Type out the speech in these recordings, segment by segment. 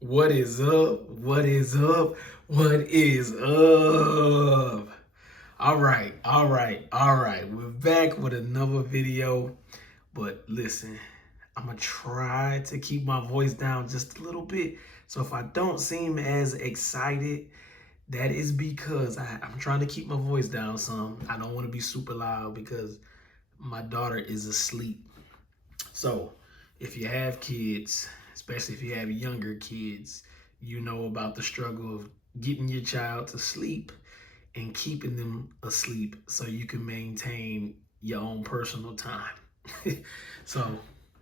What is up? What is up? What is up? All right. We're back with another video. But listen, I'm gonna try to keep my voice down just a little bit. So if I don't seem as excited, that is because I'm trying to keep my voice down some. I don't want to be super loud because my daughter is asleep. So, if you have kids, especially if you have younger kids, you know about the struggle of getting your child to sleep and keeping them asleep so you can maintain your own personal time. So,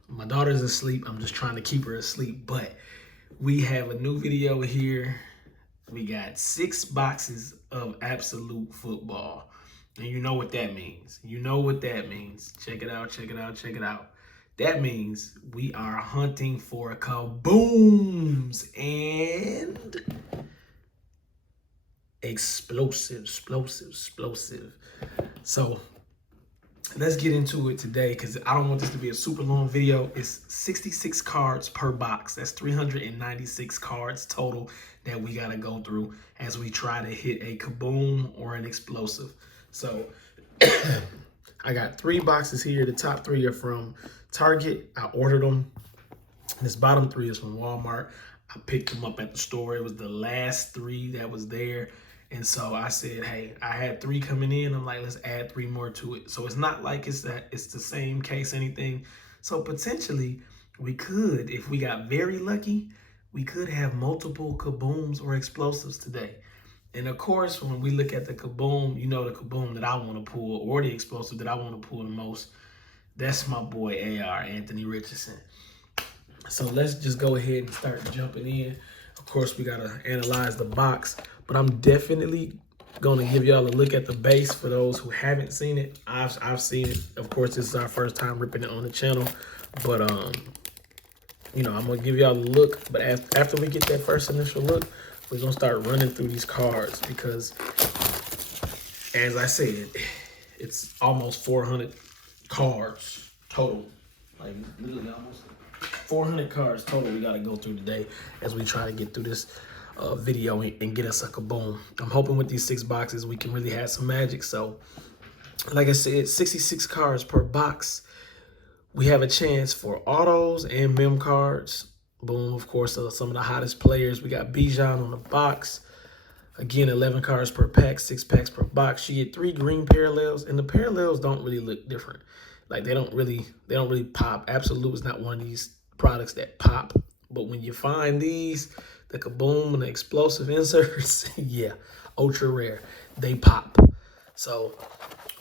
my daughter's asleep. I'm just trying to keep her asleep, but we have a new video here. We got 6 boxes of absolute football. And you know what that means. You know what that means. Check it out, check it out, check it out. That means we are hunting for kabooms and explosive. So let's get into it today because I don't want this to be a super long video. It's 66 cards per box. That's 396 cards total that we got to go through as we try to hit a kaboom or an explosive. So I got 3 boxes here. The top 3 are from Target. I ordered them. This bottom 3 is from Walmart. I picked them up at the store. It was the last 3 that was there. And so I said, hey, I had 3 coming in. I'm like, let's add 3 more to it. So it's not like it's the same case, anything. So potentially we could, if we got very lucky, we could have multiple kabooms or explosives today. And of course, when we look at the kaboom, you know the kaboom that I want to pull or the explosive that I want to pull the most, that's my boy AR, Anthony Richardson. So let's just go ahead and start jumping in. Of course, we got to analyze the box, but I'm definitely going to give y'all a look at the base for those who haven't seen it. I've seen it. Of course, this is our first time ripping it on the channel, but you know, I'm going to give y'all a look, but after we get that first initial look, we're going to start running through these cards because, as I said, it's almost 400 cards total. Like, literally almost 400 cards total we got to go through today as we try to get through this video and get us a kaboom. I'm hoping with these 6 boxes we can really have some magic. So, like I said, 66 cards per box. We have a chance for autos and mem cards. Boom, of course, some of the hottest players. We got Bijan on the box. Again, 11 cards per pack, 6 packs per box. You get 3 green parallels, and the parallels don't really look different. Like they don't really pop. Absolute is not one of these products that pop. But when you find these, the kaboom and the explosive inserts, yeah, ultra rare. They pop. So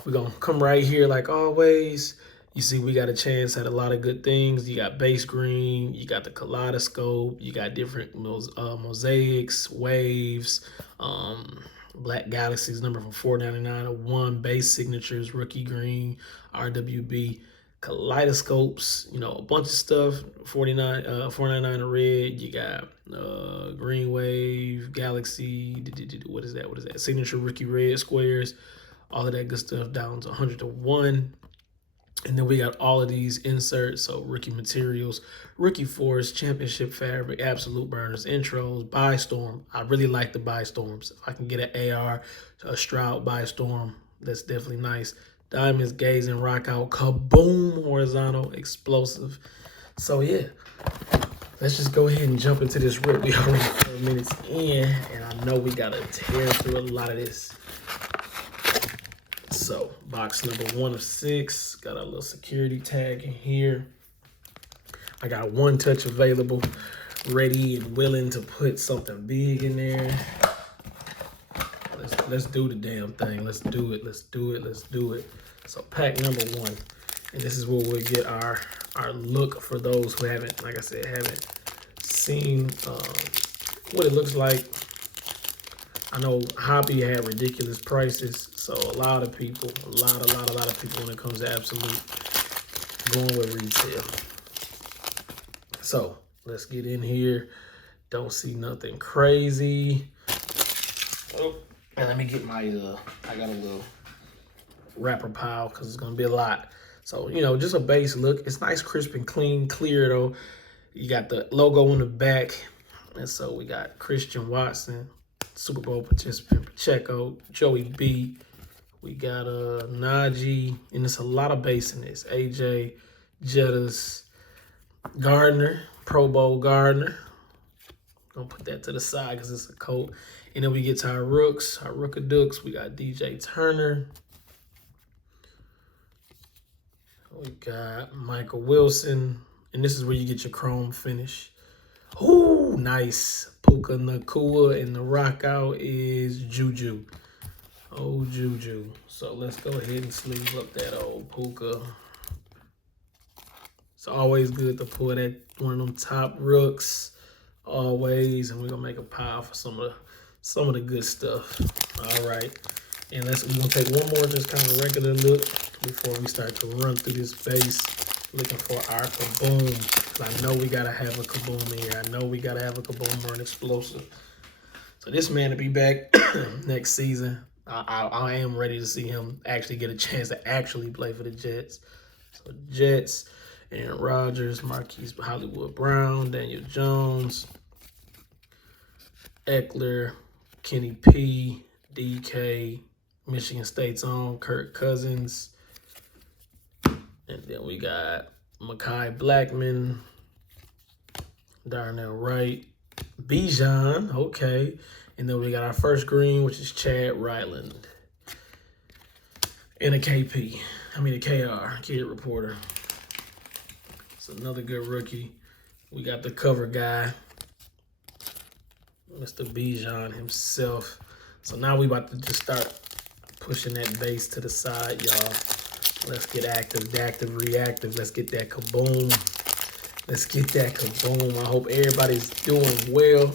we're gonna come right here like always. You see, we got a chance at a lot of good things. You got base green, you got the kaleidoscope, you got different mosaics, waves, Black Galaxies number from $4.99, 1 base signatures, rookie green, RWB, kaleidoscopes, you know, a bunch of stuff. $4.99 a red. You got green wave, galaxy. What is that? What is that? Signature rookie red squares. All of that good stuff down to 100 to 1. And then we got all of these inserts. So rookie materials, rookie force, championship fabric, absolute burners, intros, buy storm. I really like the buy storms. If I can get an AR, a Stroud buy storm, that's definitely nice. Diamonds, gaze, and rock out, kaboom, horizontal, explosive. So yeah, let's just go ahead and jump into this rip. We already 4 minutes in, and I know we gotta tear through a lot of this. So box number 1 of 6, got a little security tag in here. I got 1 touch available, ready and willing to put something big in there. Let's do the damn thing. Let's do it. Let's do it. Let's do it. So pack number 1, and this is where we'll get our look for those who haven't, like I said, haven't seen what it looks like. I know Hobby had ridiculous prices, so a lot of people, a lot of people when it comes to absolute going with retail. So let's get in here. Don't see nothing crazy. Oh, and let me get my I got a little wrapper pile because it's gonna be a lot. So, you know, just a base look. It's nice, crisp and clean, clear though. You got the logo on the back. And so we got Christian Watson, Super Bowl participant, Pacheco, Joey B. We got Najee, and there's a lot of base in this. AJ, Jettas, Gardner, Pro Bowl Gardner. Gonna put that to the side because it's a coat. And then we get to our rooks, our rookadooks. We got DJ Turner. We got Michael Wilson. And this is where you get your chrome finish. Ooh, nice. Puka Nacua, and the rock out is Juju. Oh, Juju. So let's go ahead and sleeve up that old Puka. It's always good to pull that one of them top rooks. Always. And we're gonna make a pile for some of the good stuff. All right. And we're gonna take one more just kind of regular look before we start to run through this base, looking for our KABOOM. I know we gotta have a KABOOM in here. I know we gotta have a KABOOM or an explosive. So this man to be back next season. I am ready to see him actually get a chance to actually play for the Jets. So Jets, Aaron Rodgers, Marquise Hollywood Brown, Daniel Jones, Eckler, Kenny P, DK, Michigan State's own Kirk Cousins. And then we got Mekhi Blackman, Darnell Wright, Bijan, okay. And then we got our first green, which is Chad Ryland. And a KR, Kid Reporter. It's another good rookie. We got the cover guy, Mr. Bijan himself. So now we about to just start pushing that base to the side, y'all. Let's get active, reactive. Let's get that KABOOM. Let's get that KABOOM. I hope everybody's doing well.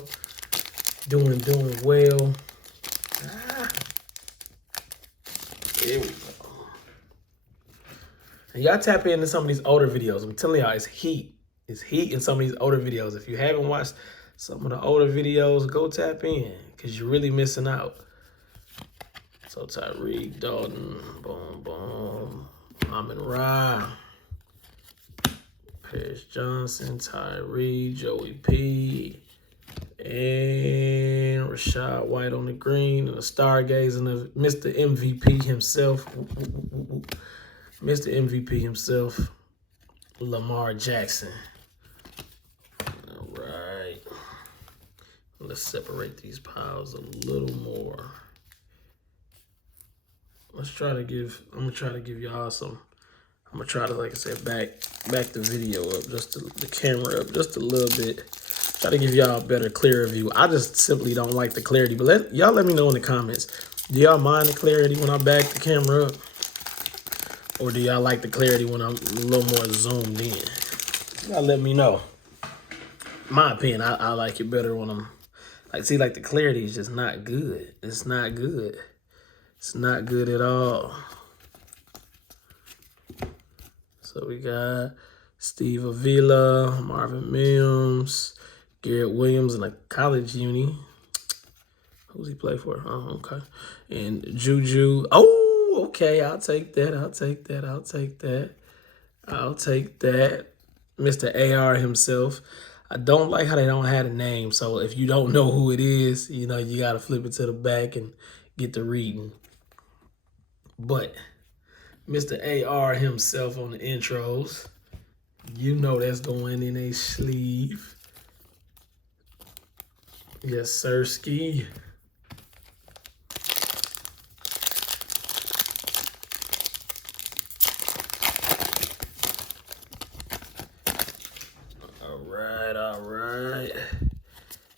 Doing well. There we go. And y'all tap into some of these older videos. I'm telling y'all, it's heat. It's heat in some of these older videos. If you haven't watched some of the older videos, go tap in because you're really missing out. So Tyreek, Dalton, boom, boom. Amon-Ra, Paris Johnson, Tyree, Joey P, and Rashad White on the green, and the stargazing of Mr. MVP himself. Mr. MVP himself, Lamar Jackson. All right. Let's separate these piles a little more. I'm gonna try to give y'all some, I'm gonna try to, like I said, back the video up, the camera up just a little bit. Try to give y'all a better, clearer view. I just simply don't like the clarity, but y'all let me know in the comments. Do y'all mind the clarity when I back the camera up? Or do y'all like the clarity when I'm a little more zoomed in? Y'all let me know. My opinion, I like it better when I'm, like the clarity is just not good. It's not good. It's not good at all. So we got Steve Avila, Marvin Mims, Garrett Williams in a college uni. Who's he play for? Oh, okay. And Juju. Oh, okay. I'll take that. Mr. AR himself. I don't like how they don't have a name. So if you don't know who it is, you know, you got to flip it to the back and get to reading. But Mr. AR himself on the intros, you know that's going in a sleeve. Yes, sir, ski. All right.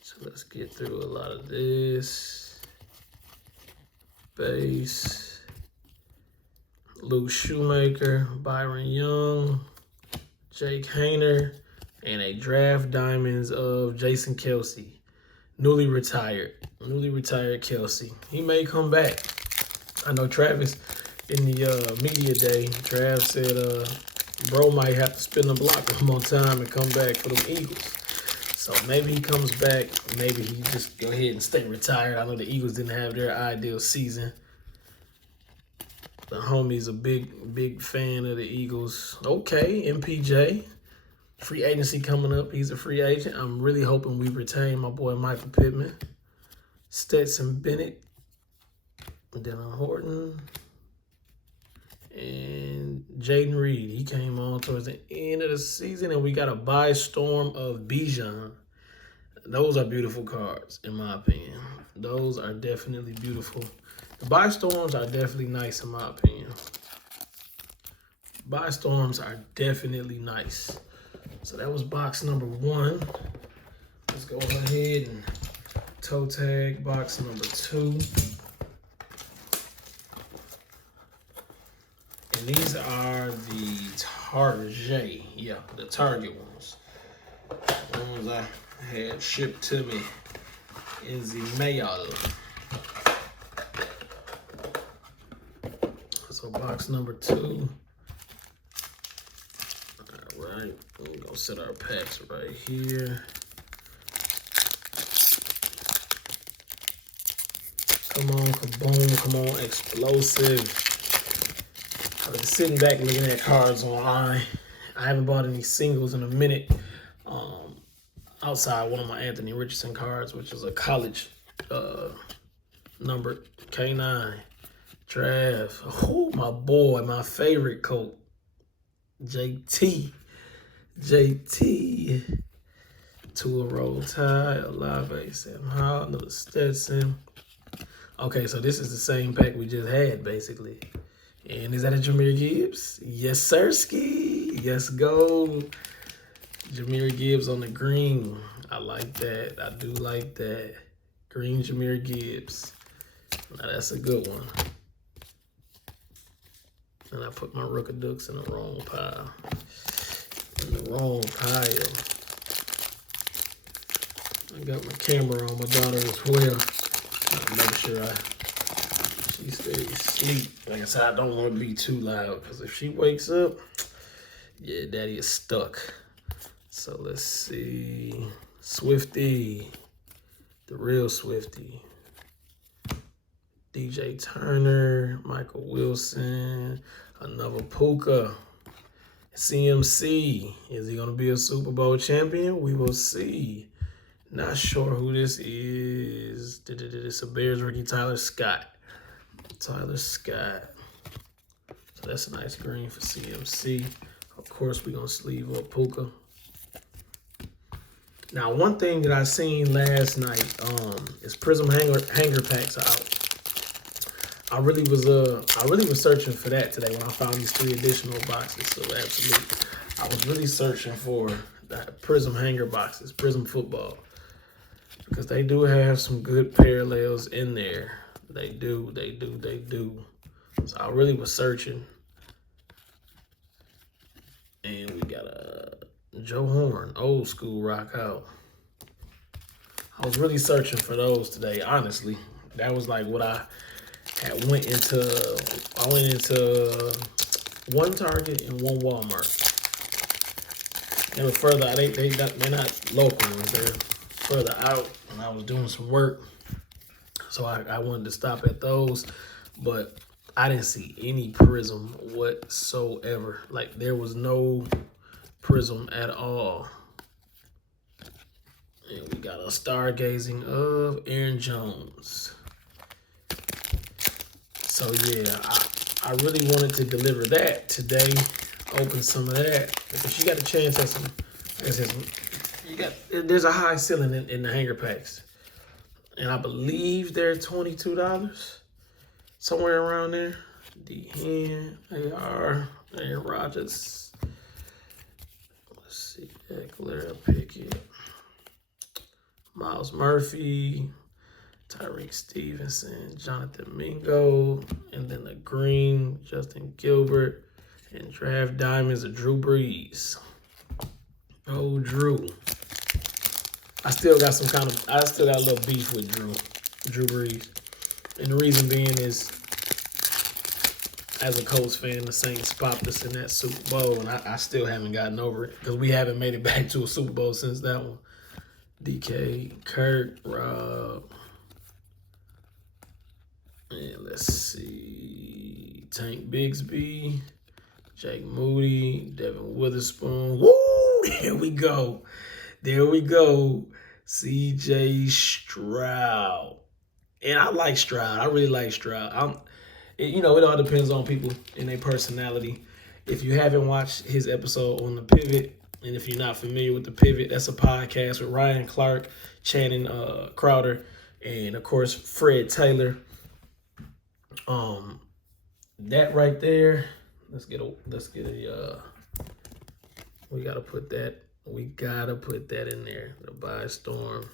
So let's get through a lot of this. Base. Luke Shoemaker, Byron Young, Jake Hayner, and a draft diamonds of Jason Kelce. Newly retired Kelce. He may come back. I know Travis in the media day, Trav said bro might have to spin the block one more time and come back for them Eagles. So maybe he comes back. Maybe he just go ahead and stay retired. I know the Eagles didn't have their ideal season. The homie's a big fan of the Eagles. Okay, MPJ. Free agency coming up. He's a free agent. I'm really hoping we retain my boy Michael Pittman, Stetson Bennett, Dylan Horton, and Jaden Reed. He came on towards the end of the season, and we got a buy storm of Bijan. Those are beautiful cards, in my opinion. Those are definitely beautiful. The buy storms are definitely nice, in my opinion. Buy storms are definitely nice. So that was box number 1. Let's go ahead and toe tag box number 2. And these are the Target, the Target ones. The ones I had shipped to me in the mail. So box number 2. All right, we're gonna set our packs right here. Come on, KABOOM, come on, explosive. I was sitting back looking at cards online. I haven't bought any singles in a minute. Outside one of my Anthony Richardson cards, which is a college number K9 draft. Oh, my boy, my favorite coat, JT. Tua Roll Tide, Olave, Sam Howell, another Stetson. Okay, so this is the same pack we just had, basically. And is that a Jahmyr Gibbs? Yes, sirski. Yes, go. Jahmyr Gibbs on the green. I like that. I do like that. Green Jahmyr Gibbs. Now, that's a good one. And I put my Rookadooks in the wrong pile. I got my camera on my daughter as well. I'll make sure she stays asleep. Like I said, I don't want to be too loud because if she wakes up, yeah, daddy is stuck. So let's see. Swifty. The real Swifty. DJ Turner. Michael Wilson. Another Puka. CMC. Is he going to be a Super Bowl champion? We will see. Not sure who this is. It's a Bears rookie, Tyler Scott. So that's a nice green for CMC. Of course, we're going to sleeve up Puka. Now, one thing that I seen last night is Prism hanger packs out. I really was searching for that today when I found these 3 additional boxes. So absolutely, I was really searching for the Prism hanger boxes, Prism football, because they do have some good parallels in there. They do. So I really was searching, and we got a Joe Horn, old school rock out. I was really searching for those today, honestly. That was like what I had went into one Target and one Walmart. They were further, they're not local ones, they're further out, and I was doing some work. So I wanted to stop at those, but I didn't see any Prism whatsoever. Like, there was no Prism at all. And we got a stargazing of Aaron Jones. So yeah, I really wanted to deliver that today. Open some of that because you got a chance at some. There's a high ceiling in the hanger packs, and I believe they're $22, somewhere around there. D-Hen, AR, Aaron Rodgers. Let's see, Eckler, Pickett, Miles Murphy, Tyreek Stevenson, Jonathan Mingo, and then the green, Justin Gilbert, and draft diamonds of Drew Brees. Oh, Drew. I still got a little beef with Drew Brees. And the reason being is, as a Colts fan, the Saints popped us in that Super Bowl, and I still haven't gotten over it because we haven't made it back to a Super Bowl since that one. DK, Kirk, Rob, and let's see, Tank Bigsby, Jake Moody, Devin Witherspoon. Woo! There we go. There we go. CJ Stroud. And I like Stroud. I really like Stroud. It all depends on people and their personality. If you haven't watched his episode on the Pivot, and if you're not familiar with the Pivot, that's a podcast with Ryan Clark, Channing Crowder, and of course Fred Taylor. That right there. Let's get a. We gotta put that in there. The By Storm.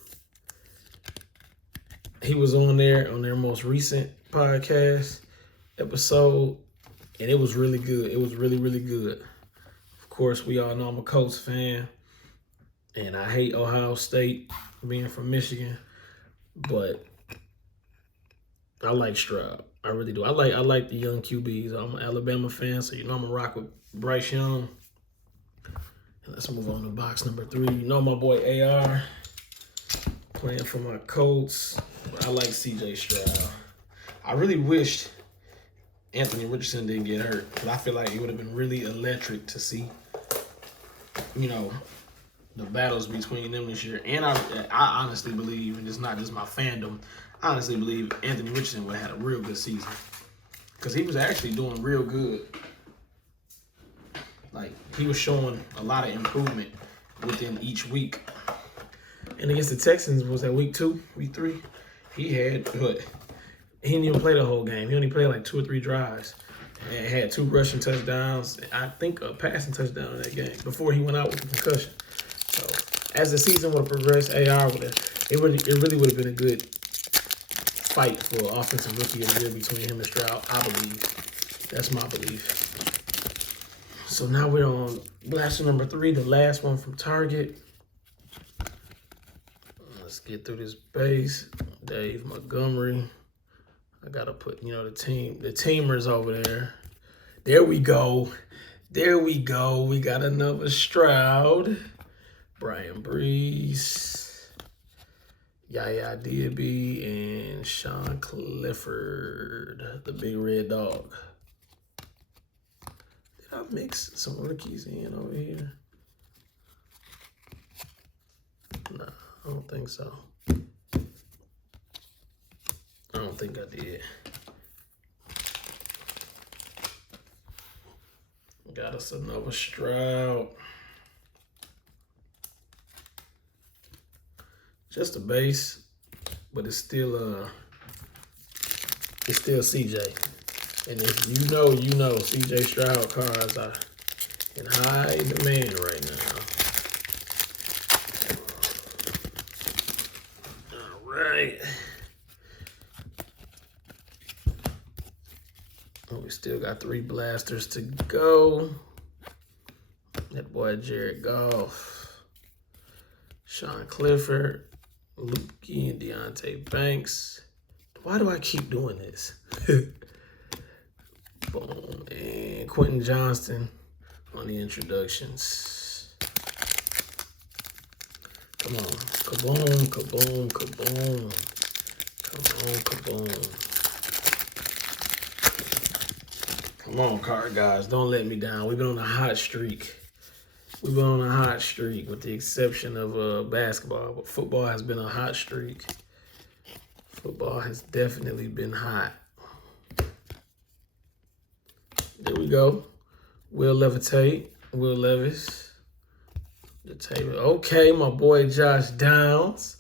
He was on their most recent podcast episode, and it was really good. It was really, really good. Of course, we all know I'm a Colts fan, and I hate Ohio State, being from Michigan, but I like Stroud. I really do. I like the young QBs. I'm an Alabama fan, so I'm gonna rock with Bryce Young. And let's move on to box number 3. My boy AR playing for my Colts. But I like CJ Stroud. I really wished Anthony Richardson didn't get hurt, because I feel like it would have been really electric to see, the battles between them this year. And I honestly believe, and it's not just my fandom, I honestly believe Anthony Richardson would have had a real good season, because he was actually doing real good. Like, he was showing a lot of improvement within each week. And against the Texans, was that week 2, week 3? He had, he didn't even play the whole game. He only played like 2 or 3 drives. And had 2 rushing touchdowns. I think a passing touchdown in that game before he went out with the concussion. So as the season would have progressed, AR it really would have been a good fight for offensive rookie of the year between him and Stroud, I believe. That's my belief. So now we're on blaster number 3, the last one from Target. Let's get through this base. Dave Montgomery. I gotta put, the teamers over there. There we go. There we go. We got another Stroud. Brian Brees. Yaya Diaby and Sean Clifford, the big red dog. Did I mix some rookies in over here? No, I don't think so. I don't think I did. Got us another Stroud. Just a base, but it's still CJ. And if you know CJ Stroud cards are in high demand right now. All right. We still got 3 blasters to go. That boy Jared Goff, Sean Clifford, Luke Key, and Deontay Banks. Why do I keep doing this? Boom. And Quentin Johnston on the introductions. Come on. Kaboom, kaboom, kaboom. Come on, kaboom. Come on, card guys. Don't let me down. We've been on a hot streak. We've been on a hot streak with the exception of basketball. But football has been a hot streak. Football has definitely been hot. There we go. Will Levitate. Will Levis. The table. Okay, my boy Josh Downs.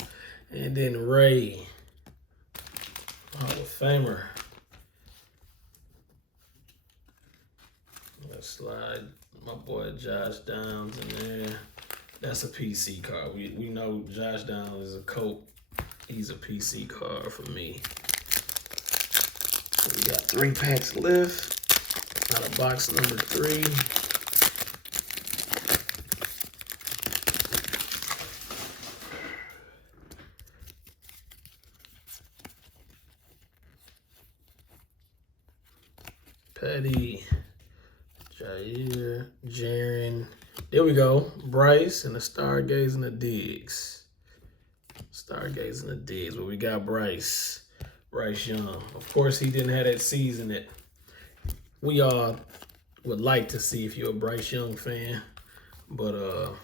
And then Ray. Hall of Famer. Let's slide my boy Josh Downs in there. That's a PC card. We know Josh Downs is a Colt. He's a PC card for me. We got 3 packs left. Out of box number 3. Petty, Jair, Jaron. There we go. Bryce and the Stargaze the Diggs. Stargaze the Diggs. But we got Bryce. Bryce Young. Of course, he didn't have that season that we all would like to see if you're a Bryce Young fan. But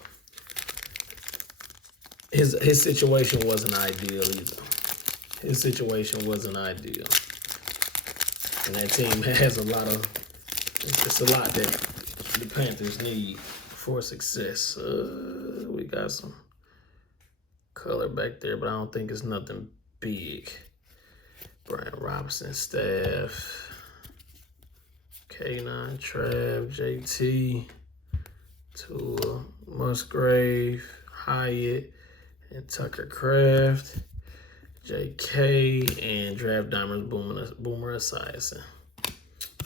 his situation wasn't ideal either. His situation wasn't ideal. And that team has a lot of, it's a lot that the Panthers need for success. We got some color back there, but I don't think it's nothing big. Brian Robinson staff. K9, Trav, JT, Tua, Musgrave, Hyatt, and Tucker Craft, JK, and Draft Diamonds Boomer Esiason.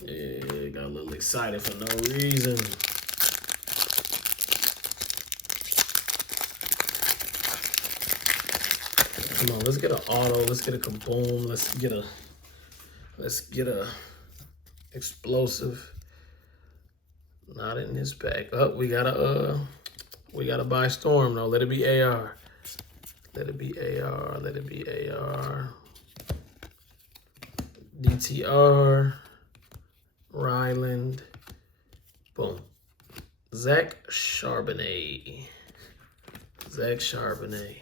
Yeah, got a little excited for no reason. Come on, let's get an auto. Let's get a kaboom. Let's get a explosive. Not in this pack. Oh, we gotta buy Storm though. Let it be AR. Let it be AR. Let it be AR. DTR. Ryland. Boom. Zach Charbonnet. Zach Charbonnet.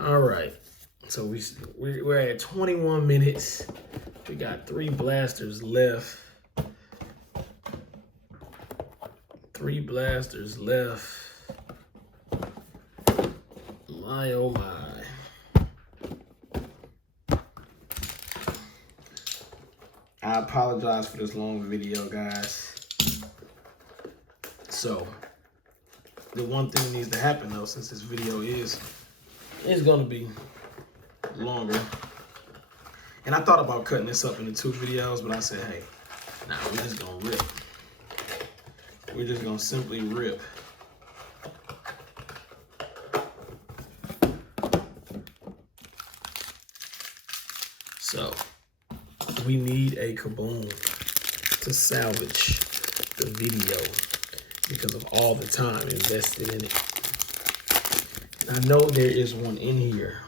All right. So we're at 21 minutes. We got 3 blasters left. 3 blasters left. My oh my. I apologize for this long video, guys. So the one thing needs to happen though, since this video is gonna be longer. And I thought about cutting this up into 2 videos, but I said, hey, nah, we're just gonna rip. We're just gonna simply rip. So we need a kaboom to salvage the video because of all the time invested in it. And I know there is one in here.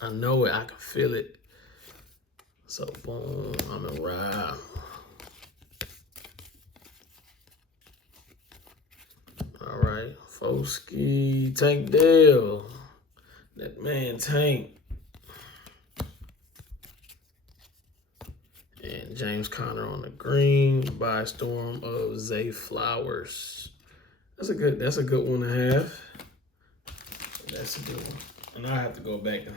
I know it, I can feel it. So boom, I'm gonna ride. All right, Foskey, Tank Dale. That man Tank. And James Conner on the green by Storm of Zay Flowers. That's a good one to have. That's a good one. And I have to go back and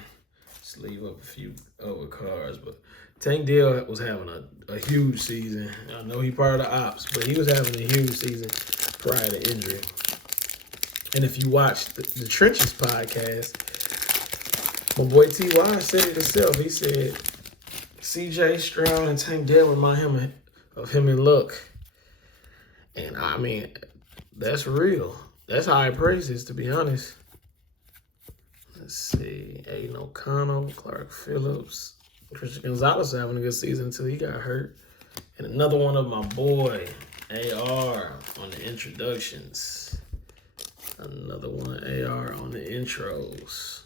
sleeve up a few other cards, but Tank Dale was having a huge season. I know he part of the ops, but he was having a huge season prior to injury. And if you watch the Trenches podcast, my boy T.Y. said it himself. He said CJ Stroud and Tank Dell remind him of him and Luck. And I mean, that's real. That's high praises, to be honest. Let's see. Aiden O'Connell, Clark Phillips. Christian Gonzalez having a good season until he got hurt. And another one of my boy, AR, on the introductions. Another one, AR, on the intros.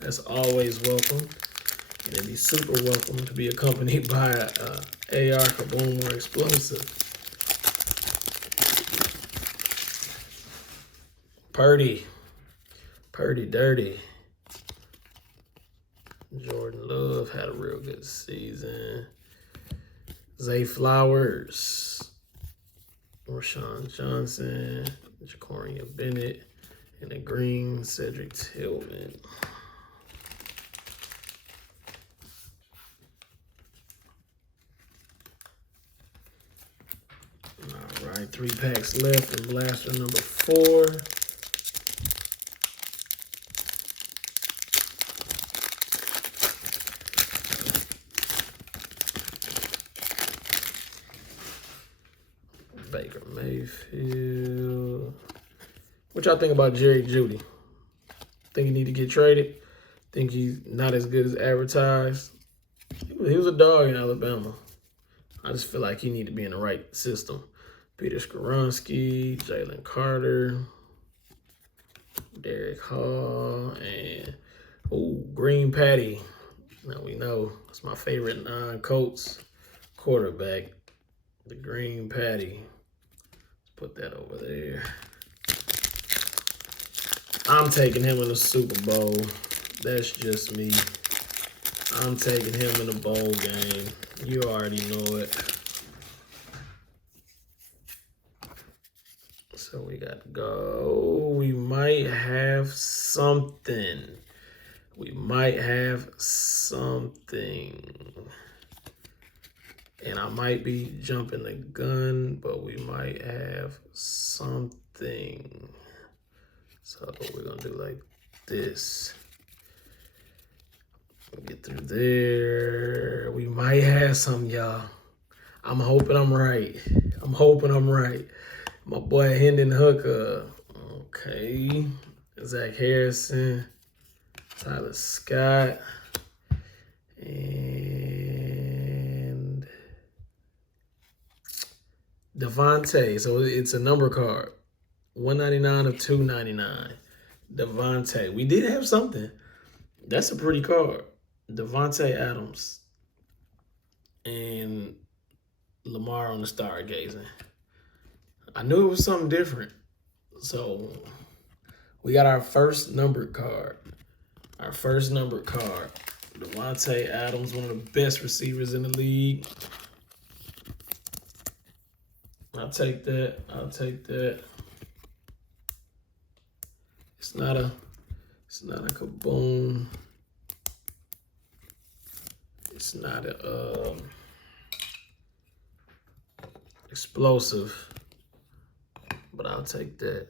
That's always welcome. And it'd be super welcome to be accompanied by AR Kaboom or Explosive. Purdy Dirty. Jordan Love had a real good season. Zay Flowers. Rashawn Johnson. Jacoria Bennett. And the green, Cedric Tillman. All right, 3 packs left in blaster number 4. Baker Mayfield. What y'all think about Jerry Jeudy? Think he need to get traded? Think he's not as good as advertised? He was a dog in Alabama. I just feel like he need to be in the right system. Peter Skoronski, Jalen Carter, Derek Hall, and Green Patty. Now we know it's my favorite non-Colts quarterback, the Green Patty. Put that over there. I'm taking him in the Super Bowl. That's just me. I'm taking him in the bowl game. You already know it. So we got to go. We might have something. We might have something. And I might be jumping the gun, but we might have something. So we're going to do like this. Get through there. We might have some, y'all. I'm hoping I'm right. I'm hoping I'm right. My boy Hendon Hooker. Okay. Zach Harrison. Tyler Scott. And Devontae. So it's a number card. 199 of 299. Devontae. We did have something. That's a pretty card. Devontae Adams and Lamar on the stargazing. I knew it was something different. So we got our first numbered card. Our first numbered card. Devontae Adams, one of the best receivers in the league. I'll take that. I'll take that. It's not a KABOOM. It's not a explosive, but I'll take that.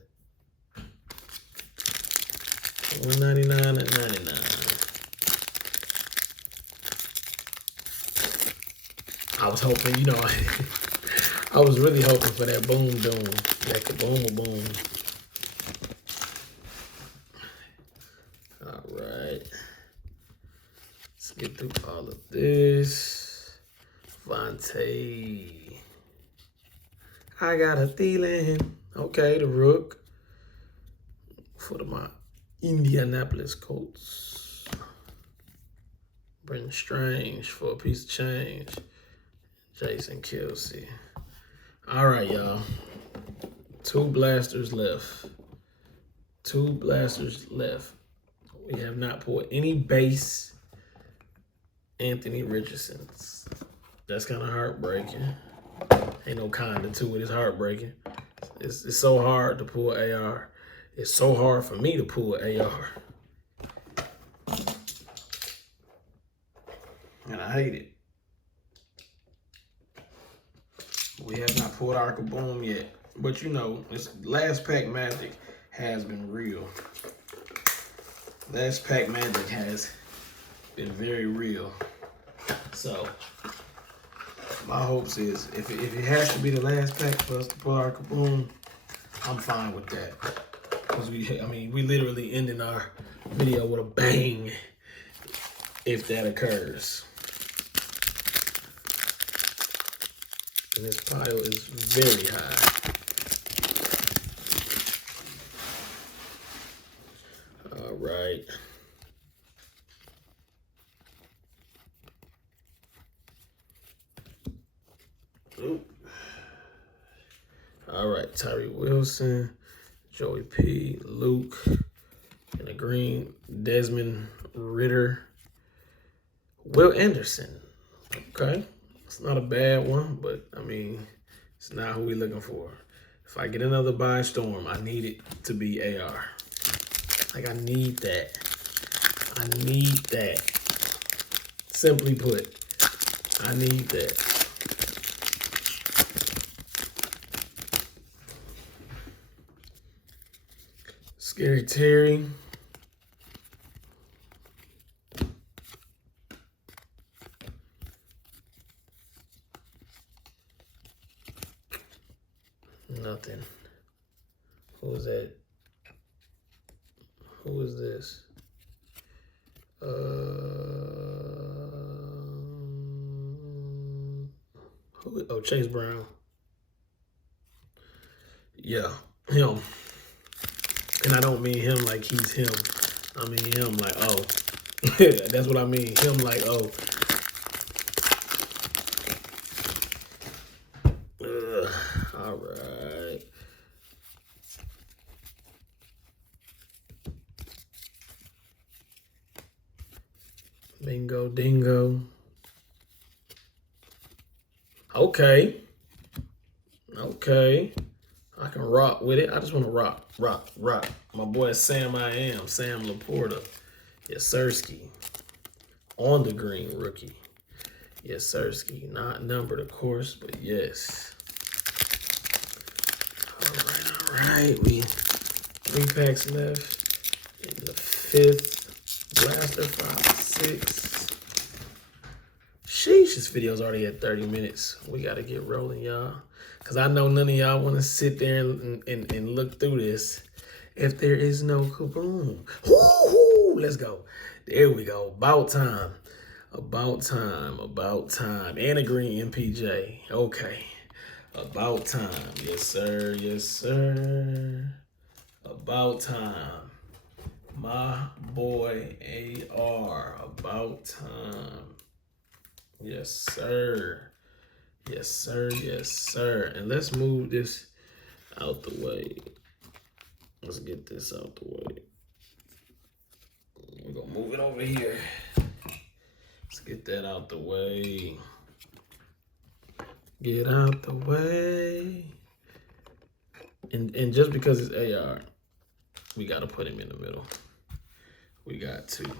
199 and 99. I was hoping, you know, I was really hoping for that boom doom, that KABOOM boom. All right. Let's get through all of this. Vontae. I got a feeling. Okay, the Rook. For my Indianapolis Colts. Brenton Strange for a piece of change. Jason Kelsey. All right, y'all. 2 blasters left. 2 blasters left. We have not pulled any base Anthony Richardsons. That's kind of heartbreaking. Ain't no kind to it. It's heartbreaking. It's so hard to pull AR. It's so hard for me to pull AR. And I hate it. We have not pulled our KABOOM yet. But you know, this last pack magic has been real. Last pack magic has been very real. So my hopes is if it has to be the last pack for us to pull our KABOOM, I'm fine with that. Because we literally ending our video with a bang if that occurs. And this pile is very high. All right. Oop. All right, Tyree Wilson, Joey P, Luke, in the green, Desmond Ritter, Will Anderson. Okay, it's not a bad one, but I mean, it's not who we're looking for. If I get another buy storm, I need it to be AR. Like, I need that. I need that. Simply put, I need that. Scary Terry. Nothing. Who is that? Who is this? Oh, Chase Brown. Yeah, him. And I don't mean him like he's him. I mean him like, oh. That's what I mean. Him like, oh. All right. Bingo dingo. Okay. Okay. I can rock with it. I just want to rock. My boy Sam Laporta. Yes, Sirski. On the green rookie. Yes, Sirski. Not numbered, of course, but yes. All right. We 3 packs left in the 5th blaster, 5, 6. Sheesh, this video's already at 30 minutes. We got to get rolling, y'all. Because I know none of y'all want to sit there and look through this if there is no kaboom. Woo-hoo! Let's go. There we go. About time. About time. And a green MPJ. Okay. About time. Yes, sir. Yes, sir. About time. My boy AR. About time. Yes, sir. Yes, sir. Yes, sir. And let's move this out the way. Let's get this out the way. We're going to move it over here. Let's get that out the way. Get out the way. And just because it's AR, we got to put him in the middle. We got to.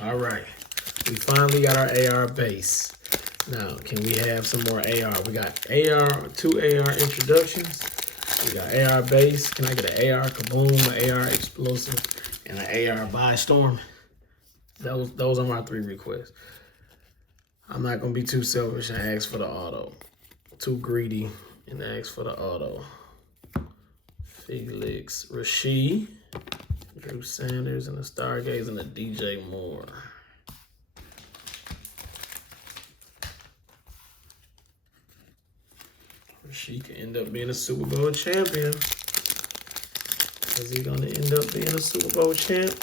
All right, we finally got our AR base. Now, can we have some more AR? We got 2 AR introductions. We got AR base. Can I get an AR Kaboom, an AR explosive, and an AR buy storm? Those are my 3 requests. I'm not gonna be too selfish and ask for the auto. Too greedy and ask for the auto. Felix Rasheed. Drew Sanders and the Stargaze and the DJ Moore. She can end up being a Super Bowl champion. Is he going to end up being a Super Bowl champ?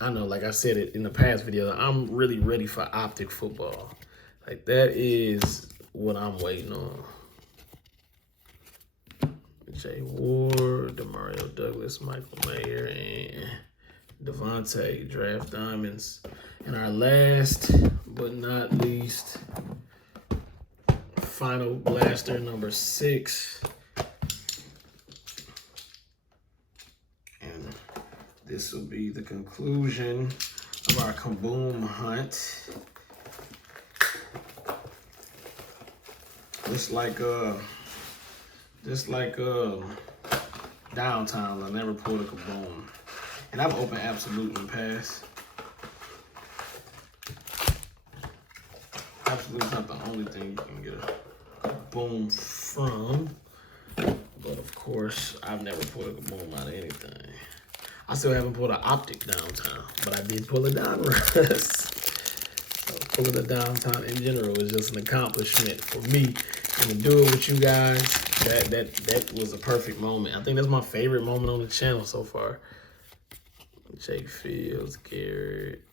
I know, like I said it in the past video, I'm really ready for optic football. Like, that is what I'm waiting on. Jay Ward, Demario Douglas, Michael Mayer, and Devontae draft diamonds. And our last but not least, final blaster number 6. And this will be the conclusion of our Kaboom hunt. Just like downtown, I never pulled a Kaboom. And I've opened Absolute in the past. Absolute's not the only thing you can get a Kaboom from. But of course, I've never pulled a Kaboom out of anything. I still haven't pulled an optic downtown, but I did pull a Donruss. So pulling a downtown in general is just an accomplishment for me. And to do it with you guys, that was a perfect moment. I think that's my favorite moment on the channel so far. Jake Fields, Garrett,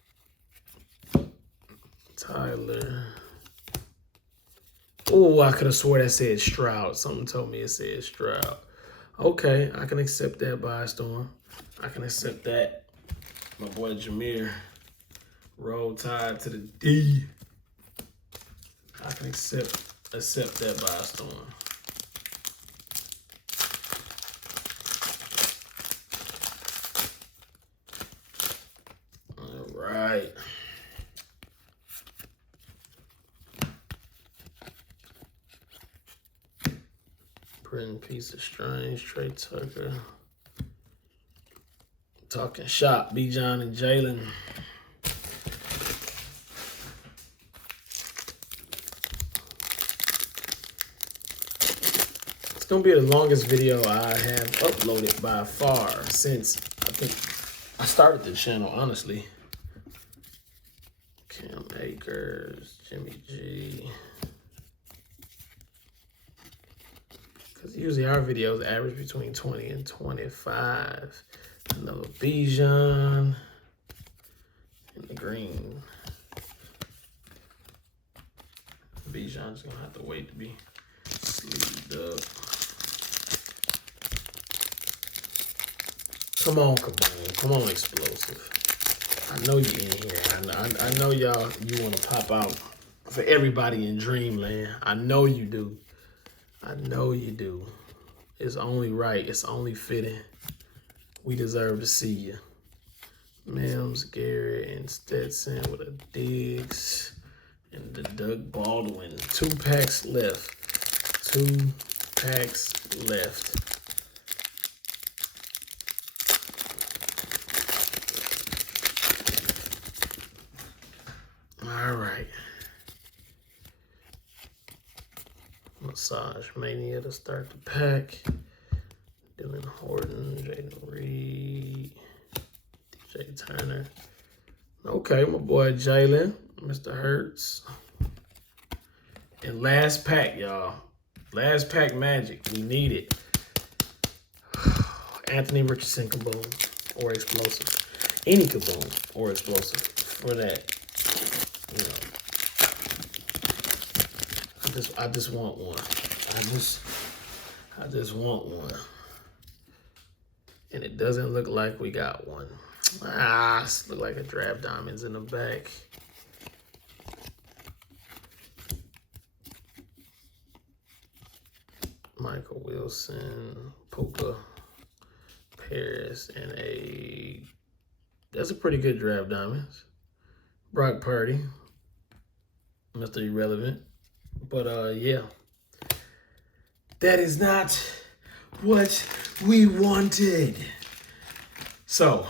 Tyler. Oh, I could have swore that said Stroud. Something told me it said Stroud. Okay, I can accept that by storm. I can accept that. My boy Jameer. Roll Tide to the D. I can accept that by storm. All right. Britton Piece of Strange, Trey Tucker. Talking shop, B. John and Jalen. It's gonna be the longest video I have uploaded by far since I think I started the channel, honestly. Cam Akers, Jimmy G. Because usually our videos average between 20 and 25. Another Bijan in the green. Bijan's gonna have to wait to be sleeved up. Come on, KABOOM. Come on, Explosive. I know you in here. I know y'all, you want to pop out for everybody in Dreamland. I know you do. I know you do. It's only right. It's only fitting. We deserve to see you. Mims, Garrett, and Stetson with a Diggs and the Doug Baldwin. 2 packs left. 2 packs left. All right. Massage Mania to start the pack. Dylan Horton, Jaden Reed, DJ Turner. Okay, my boy Jalen, Mr. Hurts. And last pack, y'all. Last pack magic. We need it. Anthony Richardson KABOOM or Explosive. Any KABOOM or Explosive for that. You know. I just want one. I just want one. And it doesn't look like we got one. It look like a draft diamonds in the back. Michael Wilson, Puka, Paris, and that's a pretty good draft diamonds. Brock Purdy, Mr. Irrelevant. But yeah, that is not what we wanted. So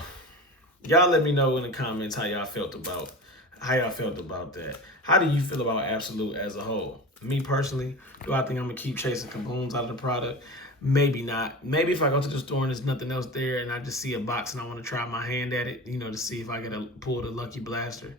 y'all let me know in the comments how y'all felt about that. How do you feel about Absolute as a whole? Me personally, do I think I'm gonna keep chasing KABOOMs out of the product? Maybe not. Maybe if I go to the store and there's nothing else there and I just see a box and I want to try my hand at it, to see if I get to pull the Lucky Blaster.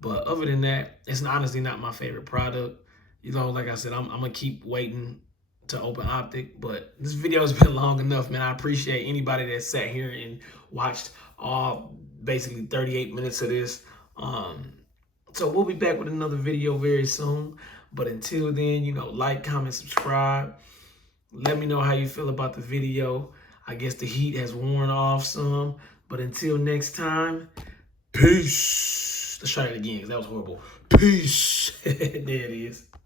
But other than that, it's honestly not my favorite product. Like I said, I'm gonna keep waiting to open Optic, but this video has been long enough, man. I appreciate anybody that sat here and watched all basically 38 minutes of this. So we'll be back with another video very soon. But until then, like, comment, subscribe. Let me know how you feel about the video. I guess the heat has worn off some. But until next time, peace. Let's try it again because that was horrible. Peace. There it is.